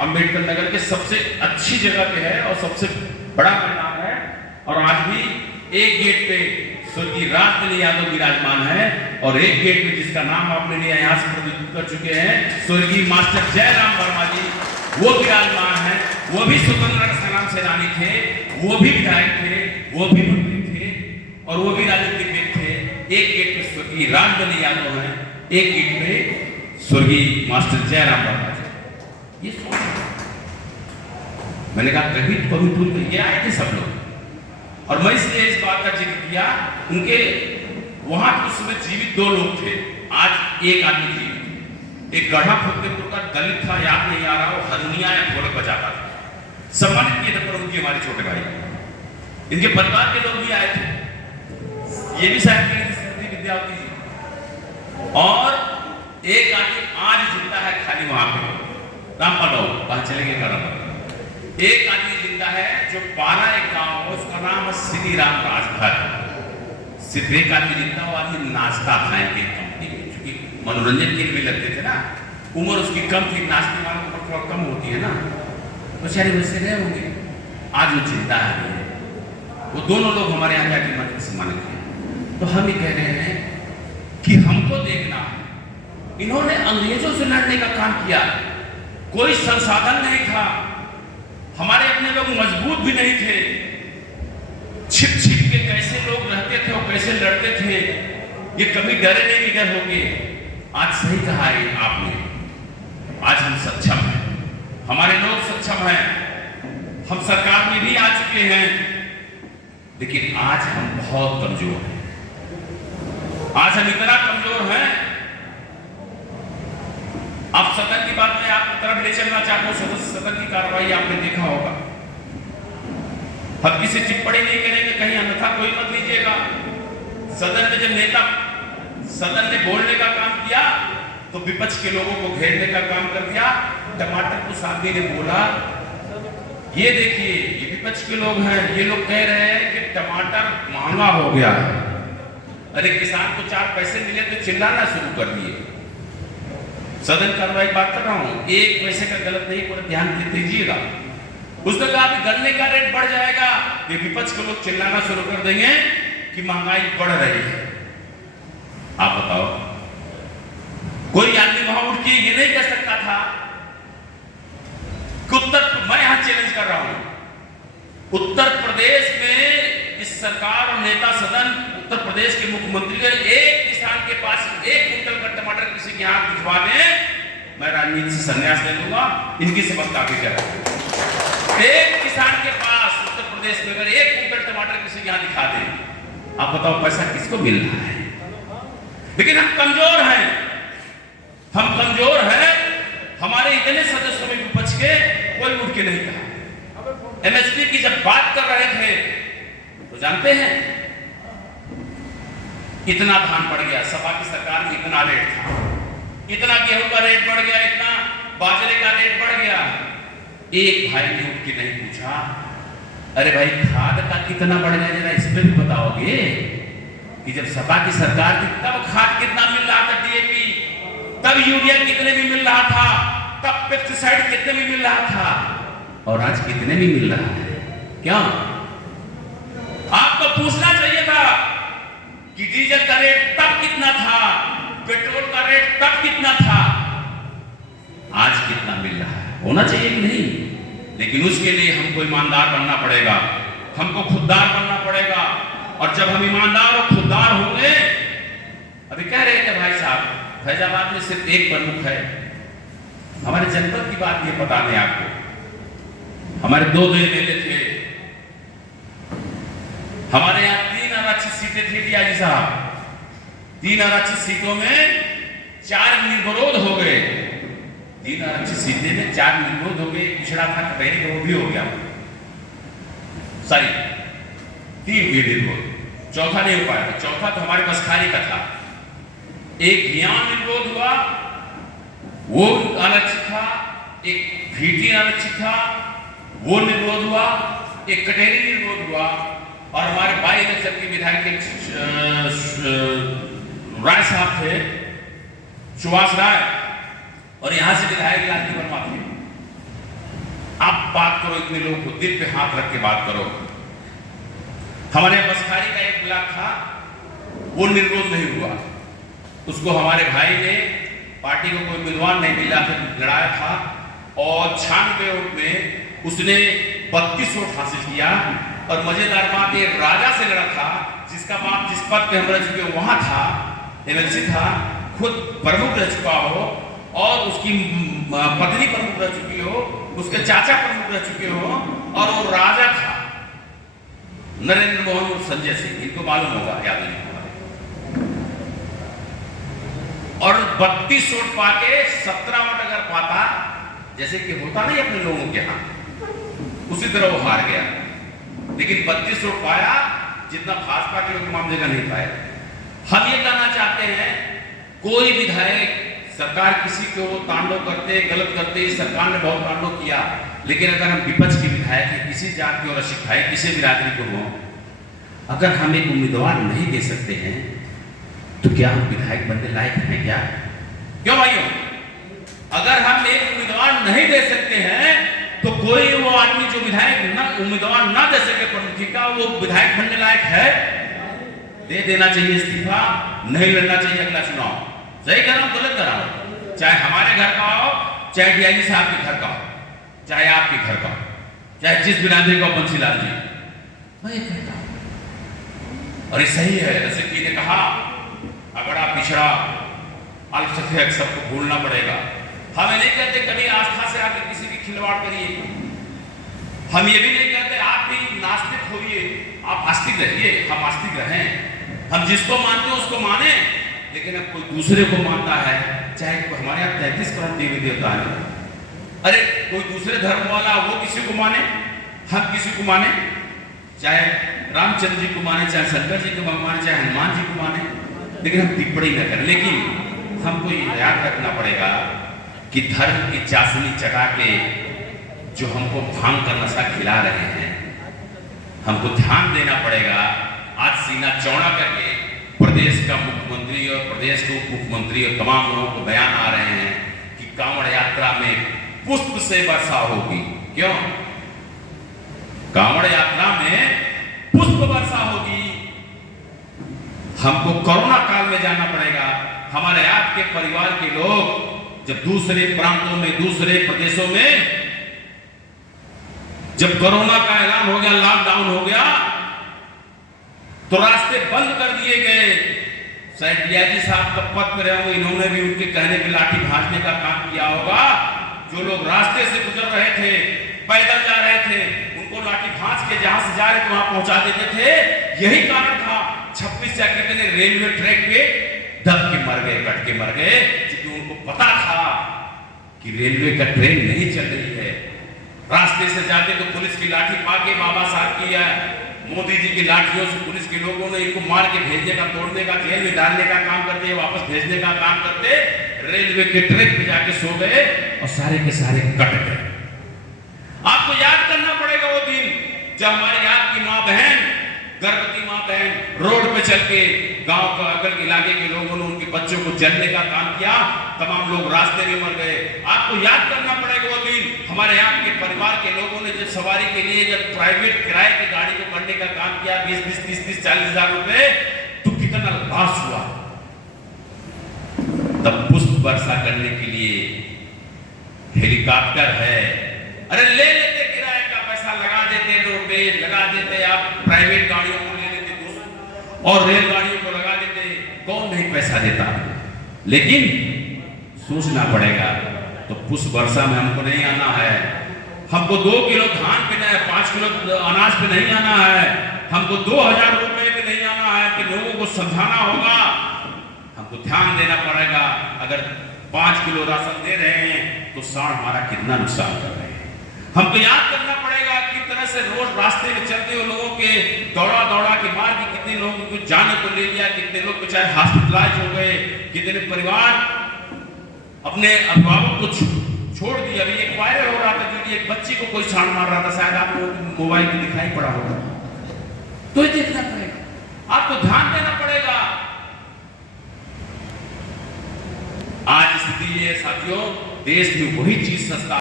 अंबेडकर नगर के सबसे अच्छी जगह पे है और सबसे बड़ा मैदान है। और आज भी एक गेट पे स्वर्गीय राजमणि यादव विराजमान है और एक गेट पे जिसका नाम आपने लिया यहाँ से प्रदर्शित कर चुके हैं स्वर्गीय मास्टर जयराम वर्मा जी, वो विराजमान है। वो भी स्वतंत्रता संग्राम सेनानी थे, वो भी विधायक थे, वो भी मंत्री थे और वो भी राजनीतिक व्यक्ति थे। एक गेट पे स्वर्गीय राजमणि यादव है, एक गेट पे स्वर्गीय मास्टर जयराम वर्मा जी। ये सोच मैंने कहा कभी पवित्र करके आए थे सब लोग। और मैं इसलिए इस बात का जिक्र किया, उनके वहां उस समय जीवित दो लोग थे, आज एक आदमी जीवित है। एक गढ़ा फतेहपुर का दलित था, याद नहीं आ रहा, वो हरमुनिया या ढोलक बजाता था, सम्मानित किए थे प्रमुख जी हमारे छोटे भाई। इनके परिवार के लोग भी आए थे, ये भी साहित्य स्मृति विद्यावती जी। और एक आदमी आज जिंदा है खाली वहां पे, रामपाल बाबू वहां चले गए करामा। एक आदमी जिंदा है जो 12 एक गांव है, उसका नाम है श्री राम राजभर। सिर्फ एक आदमी जिंदा, वो आदमी नाचता था इनकी कंपनी में, क्योंकि मनोरंजन के लिए लगते थे ना, उम्र उसकी कम थी, नाचने वालों की उम्र थोड़ा कम होती है ना, तो शायद वैसे रहे होंगे। आज वो जिंदा है, वो दोनों लोग हमारे यहाँ जाके मंत्र सम्मानित किए। तो हम ये कह रहे हैं कि हमको देखना, इन्होंने अंग्रेजों से लड़ने का काम किया, कोई संसाधन नहीं था, हमारे अपने लोग मजबूत भी नहीं थे, छिप छिप के कैसे लोग रहते थे और कैसे लड़ते थे, ये कभी डरे नहीं निडर होंगे। आज सही कहा है आपने, आज हम सक्षम हैं, हमारे लोग सक्षम हैं, हम सरकार में भी आ चुके हैं, लेकिन आज हम बहुत कमजोर हैं। आज हम इतना कमजोर हैं, आप सदन की बात में आपकी तरफ ले चलना चाहते हो। सदन की कार्रवाई आपने देखा होगा, हम किसी टिप्पणी नहीं करेंगे, कहीं अन्यथा कोई मत लीजिएगा। सदन में जब नेता सदन ने बोलने का काम किया तो विपक्ष के लोगों को घेरने का काम कर दिया। टमाटर को सामने ने बोला, ये देखिए ये विपक्ष के लोग हैं, ये लोग कह रहे हैं कि टमाटर महंगा हो गया है। अरे किसान को 4 पैसे मिले तो चिल्लाना शुरू कर दिए। सदन कार्रवाई बात कर रहा हूं, 1 पैसे का गलत नहीं, पूरा ध्यान दीजिएगा। उसने कहा कि गन्ने का रेट बढ़ जाएगा, ये विपक्ष के लोग चिल्लाना शुरू कर देंगे कि महंगाई बढ़ रही है। आप बताओ, कोई आदमी वहां उठ के ये नहीं कह सकता था कि मैं यहां चैलेंज कर रहा हूं, उत्तर प्रदेश में इस सरकार और नेता सदन उत्तर प्रदेश के मुख्यमंत्री ने एक किसान के पास 1 कुंटल का टमाटर किसी के हाथ भिजवा दें, मैं राजनीति से संन्यास ले लूंगा। इनकी समझ काफी क्या है, एक किसान के पास उत्तर प्रदेश में अगर 1 कुंटल टमाटर किसी के हाथ दिखा दें, आप बताओ पैसा किसको मिल रहा है। लेकिन हम कमजोर हैं, हम कमजोर हैं, हमारे इतने सदस्यों में विपक्ष के कोई उठ के नहीं कहा। एमएसपी की जब बात कर रहे थे तो जानते हैं इतना धान बढ़ गया, सपा की सरकार में इतना रेट था, इतना गेहूं का रेट बढ़ गया, इतना बाजरे का रेट बढ़ गया। एक भाई ने उठ के नहीं पूछा, अरे भाई खाद का कितना बढ़ गया, जरा इस पे भी बताओगे कि जब सपा की सरकार थी तब खाद कितना मिल रहा था, डीएपी, तब यूरिया कितने में मिल रहा था, तब पेस्टिसाइड कितने में मिल रहा था, और आज कितने में मिल रहा है। क्या आपको पूछना चाहिए था कि डीजल का रेट तब कितना था, पेट्रोल का रेट तब कितना था, आज कितना मिल रहा है, होना चाहिए कि नहीं। लेकिन उसके लिए हमको ईमानदार बनना पड़ेगा, हमको खुददार बनना पड़ेगा। और जब हम ईमानदार और खुददार होंगे, अभी कह रहे थे भाई साहब फैजाबाद में सिर्फ एक प्रमुख है, हमारे जनपद की बात ये बता दें आपको, हमारे 2 एमएलए थे, हमारे यहाँ 3 आरक्षित सीटें थी डीआईजी साहब, 3 आरक्षित सीटों में 4 निर्विरोध हो गए, 3 आरक्षित सीटें में 4 निर्विरोध हो गए। पिछड़ा था कटहरी का, वो भी हो गया, सॉरी 3 निर्विरोध, चौथा नहीं हो पाया था, चौथा तो हमारे बसखारी का था। एक ज्ञान निर्विरोध हुआ, वो आरक्षित था, एक भीटी आरक्षित था, वो निर्विरोध हुआ, एक कटहरी निर्विरोध हुआ, और हमारे बाई इलेक्शन के विधायक राय साहब थे, सुभाष राय, और यहां से विधायक लालजी वर्मा थे। आप बात करो, इतने लोगों को दिल पे हाथ रख के बात करो। हमारे बसखारी का एक ब्लॉक था, वो निर्विरोध नहीं हुआ। उसको हमारे भाई ने, पार्टी को कोई उम्मीदवार नहीं मिला था, लड़ाया था और 96 वोट में उसने 32 वोट हासिल किया। और मजेदार बात, ये राजा से लड़ा था जिसका बाप जिस पद पे हम रह चुके वहां था, एमएलसी था, खुद प्रमुख रह चुका हो और उसकी पत्नी प्रमुख रह चुकी हो, उसके चाचा प्रमुख रह चुके हो, और वो राजा था नरेंद्र मोहन और संजय सिंह, इनको मालूम होगा, याद नहीं होगा। और 32 वोट पाके 17 वोट अगर पाता, जैसे कि होता नहीं अपने लोगों के यहां, उसी तरह वो हार गया। लेकिन 32 वोट पाया, जितना भाजपा के लोग मामले का नहीं पाए। हम ये कहना चाहते हैं, कोई विधायक, सरकार किसी को तांडव करते, गलत करते, इस सरकार ने बहुत तांडव किया, लेकिन अगर हम विपक्ष के विधायक हैं, किसी जात के और अशिक्षित भाई, किसी बिरादरी को हो, अगर हम एक उम्मीदवार नहीं दे सकते हैं, तो क्या हम विधायक बनने लायक हैं क्या? क्यों भाइयों? अगर हम एक उम्मीदवार नहीं दे सकते हैं, तो कोई वो आदमी जो विधायक ना उम्मीदवार ना दे सके प्रमुखी का, वो विधायक बनने लायक है? दे देना चाहिए इस्तीफा, नहीं लड़ना चाहिए अगला चुनाव। सही कर रहा हूं, गलत कर रहा हूं? चाहे हमारे घर का हो, चाहे डीआईजी साहब के घर का हो, चाहे आपके घर का हो, चाहे जिस बिरादरी का बंसीलाल जी, मैं ये कहता हूं। और ये सही है, जैसे कि ने कहा, अगड़ा पिछड़ा अल्पसंख्यक सबको भूलना पड़ेगा। हम ये नहीं कहते कभी आस्था से आकर किसी की खिलवाड़ करिए। हम ये भी नहीं कहते आप भी नास्तिक होइए, आप आस्तिक रहिए, हम आस्तिक रहें। हम जिसको मानते हैं उसको माने, लेकिन अब कोई दूसरे को मानता है, चाहे हमारे यहाँ 33 करोड़ देवी देवता है, अरे कोई दूसरे धर्म वाला वो किसी को माने, हम किसी को माने, चाहे रामचंद्र जी को माने, चाहे शंकर जी को माने, चाहे हनुमान जी को माने, लेकिन हम टिप्पणी न करें। लेकिन हमको ये याद रखना पड़ेगा कि धर्म की चाशनी चढ़ा के जो हमको भांग का नशा खिला रहे हैं, हमको ध्यान देना पड़ेगा। आज सीना चौड़ा करके प्रदेश का मुख्यमंत्री और प्रदेश के उप मुख्यमंत्री और तमाम लोगों को बयान आ रहे हैं कि कांवड़ यात्रा में पुष्प से वर्षा होगी। क्यों? कांवड़ यात्रा में पुष्प वर्षा होगी। हमको कोरोना काल में जाना पड़ेगा। हमारे आपके परिवार के लोग जब दूसरे प्रांतों में, दूसरे प्रदेशों में जब कोरोना का ऐलान हो गया, लॉकडाउन हो गया, तो रास्ते बंद कर दिए गए। शायद डीआईजी साहब का पद पर रहे, इन्होंने भी उनके कहने पे लाठी भाजने का काम किया होगा। जो लोग रास्ते से गुजर रहे थे, पैदल जा रहे थे, उनको लाठी भांज के जहां से जा रहे थे वहां पहुंचा देते थे। यही कारण था 26 या कितने रेलवे ट्रैक पे दब के मर गए, कट के मर गए, क्योंकि उनको पता था कि रेलवे का ट्रेन नहीं चल रही है। रास्ते से जाते तो पुलिस की लाठी पाके बाबा साहब की या मोदी जी की लाठियों से पुलिस के लोगों ने इनको मार के भेजने का, तोड़ने का, जेल में डालने का काम करते, वापस भेजने का काम करते। रेलवे के ट्रैक पे जाके सो गए और सारे के सारे कट गए। आपको याद करना पड़ेगा वो दिन जब हमारे आपकी माँ बहन, गर्भवती माँ बहन रोड पे चल के गांव का अगल इलाके के लोगों ने उनके बच्चों को जलने का काम किया, तमाम लोग रास्ते में मर गए। आपको याद करना पड़ेगा वो दिन हमारे आपके परिवार के लोगों ने जब सवारी के लिए जब प्राइवेट किराए की गाड़ी को करने का काम किया, 20-20, 30-30, 40 हजार रुपए, तो कितना लॉस हुआ। तब पुष्प वर्षा करने के लिए हेलीकॉप्टर है, अरे ले लेते, किराए का पैसा लगा देते, रोडवेज लगा देते, आप प्राइवेट गाड़ियों को ले लेते और रेलगाड़ियों को लगा देते, कौन नहीं पैसा देता। लेकिन सोचना पड़ेगा। तो पुष्प वर्षा में हमको नहीं आना है, हमको 2 किलो धान पे नहीं, 5 किलो अनाज पे नहीं आना है, हमको 2000 रुपए पे नहीं आना है। कि लोगों को समझाना होगा, हमको ध्यान देना पड़ेगा। अगर 5 किलो राशन दे रहे हैं तो साढ़ हमारा कितना नुकसान कर रहे हैं। हमको याद करना पड़ेगा किस तरह से रोज रास्ते में चलते हुए लोगों के दौड़ा दौड़ा के मार के कितने लोगों को जान को ले लिया, कितने लोग बेचारे हॉस्पिटलाइज हो गए, कितने परिवार अपने अभिभावक को छोड़ दिया। अभी एक वायरल हो रहा था कि एक बच्ची को कोई छान मार रहा था, शायद आपको मोबाइल में दिखाई पड़ा होगा। तो ये देखना पड़ेगा, आपको ध्यान देना पड़ेगा। आज स्थिति ये साथियों, देश में वही चीज सस्ता